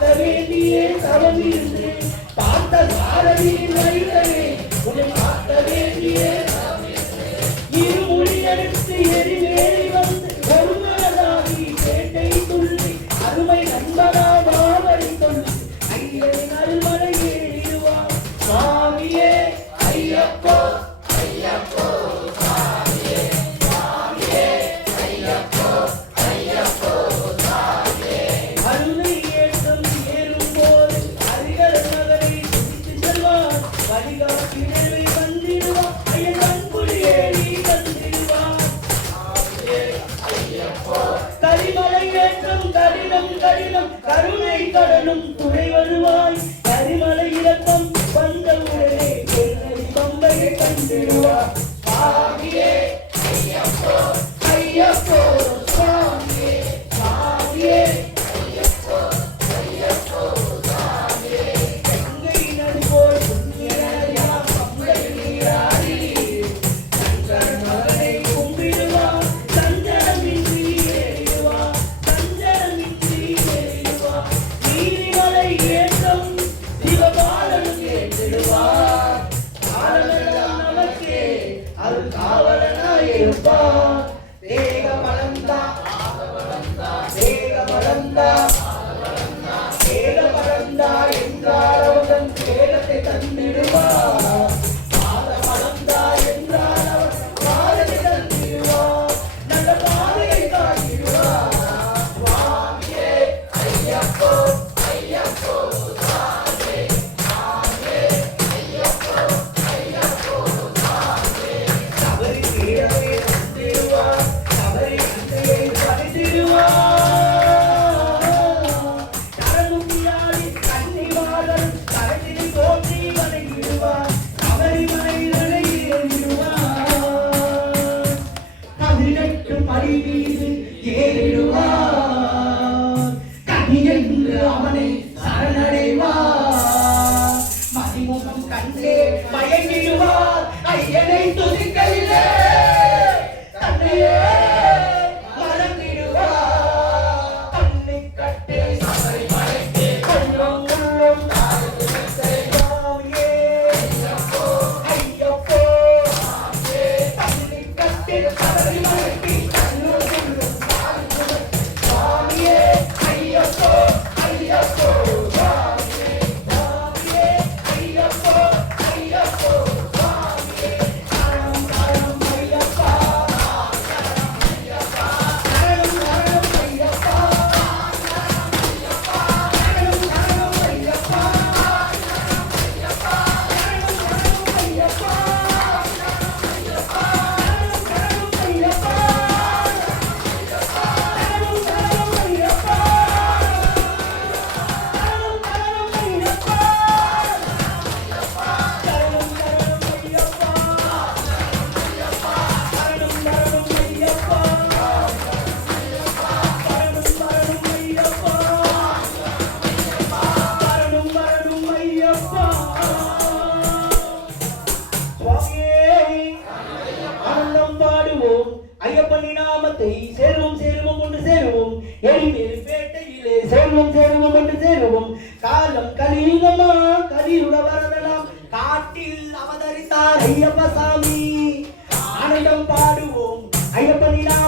காக்க வேண்டிய தவம் இருந்து பார்த்த சாரதியின் வழிகளே உன்னை காக்க வேண்டிய இருமொழி எடுத்து எரிவேறி வந்து ஒருமனதாகி பேட்டை துள்ளி அருமை நண்பனா மாவழி சொல்லி ஐயனை நல்மலை ஏறிடுவான் சுவாமியே ஐயப்போ ஐயப்போ சுவாமியே சுவாமியே ஐயப்போ ஐயப்போ சுவாமியே அருளை ஏற்றம் ஏறும்போது அரிகர் நகரை துதித்து செல்வான் வழிகாட்டி நிலை வந்திடுவான் ஐயன் அன்புடி ஏறி வந்திடுவான் கரிமலை ஏற்றம் கடினம் கடினம் கருணை கடலும் துணை வருவாய் கரிமலை இறக்கம் வந்த உடனே பெருநதி பம்பையை கண்டிடுவார் சுவாமியே ஐயப்போ ஐயப்போ சுவாமியே சுவாமியே ஐயப்போ ஐயப்போ சுவாமியே கங்கை நதி போல் புண்ணிய நதியாம் பம்பை நீராடி சங்கர மகனை கும்பிடுவார் சஞ்சலமின்றி ஏறிடுவார் சஞ்சலமின்றி ஏறிடுவார் நீரிமலை ஏற்றம் சிவபாலன் கேட்டிடுவார் காலமெல்லாம் நமக்கே அருள் காவலனாய் இருப்பார் தேக பலந்தா தேக பலந்தா தேக பலந்தா என்றால் அவன் தேகத்தை தந்திடுவார் பாத பலந்தா என்றால் அவன் பாதத்தை தந்திடுவார் நல்ல பாதையை காட்டிடுவார் சுவாமியே ஐயப்போ ஐயப்போ சுவாமியே சுவாமியே ஐயப்போ ஐயப்போ சுவாமியே தவறி கீழே தந்திடுவார் தவறி அன்றையை பறித்திடுவார் கரமுடியாடி கன்னிவாளன் கரத்தினை போற்றி வணங்கிடுவார் சபரிமலை ஏறிடுவார் 18 படி மீது ஏறிடுவார் கனி என்று அவனை சரணடைவார் மதிமுகம் கண்டே மயங்கிடுவார் ஐயனை துதிக்கையிலே தன்னையே மறந்திடுவார் தன்னை கட்டே சபரிமலைக்கு கொள்ளும் உள்ளும் சுவாமியே ஐயப்போ ஐயப்போ தன்னை கட்டே சபரிமலைக்கு கொள்ளும் உள்ளும் சுவாமியே ஐயப்போ ஐயப்போ சுவாமியே சுவாமியே ஐயப்போ ஐயப்போ சுவாமியே சரணம் சரணம் ஐயப்பா சரணம் சரணம் ஐயப்பா சரணம் சரணம் ஐயப்பா சரணம் சரணம் ஐயப்பா ஐயப்பனி நாமத்தை சேருவோம் சேருவோம் ஒன்று சேருவோம் எளிமேல் பேட்டையிலே சேருவோம் சேருவோம் ஒன்று சேருவோம் காலம் கலியுகமா கலியுட வரதெல்லாம் காட்டில் அவதரித்தார் ஐயப்ப சாமி ஆனந்தம் பாடுவோம் ஐயப்பனி நாம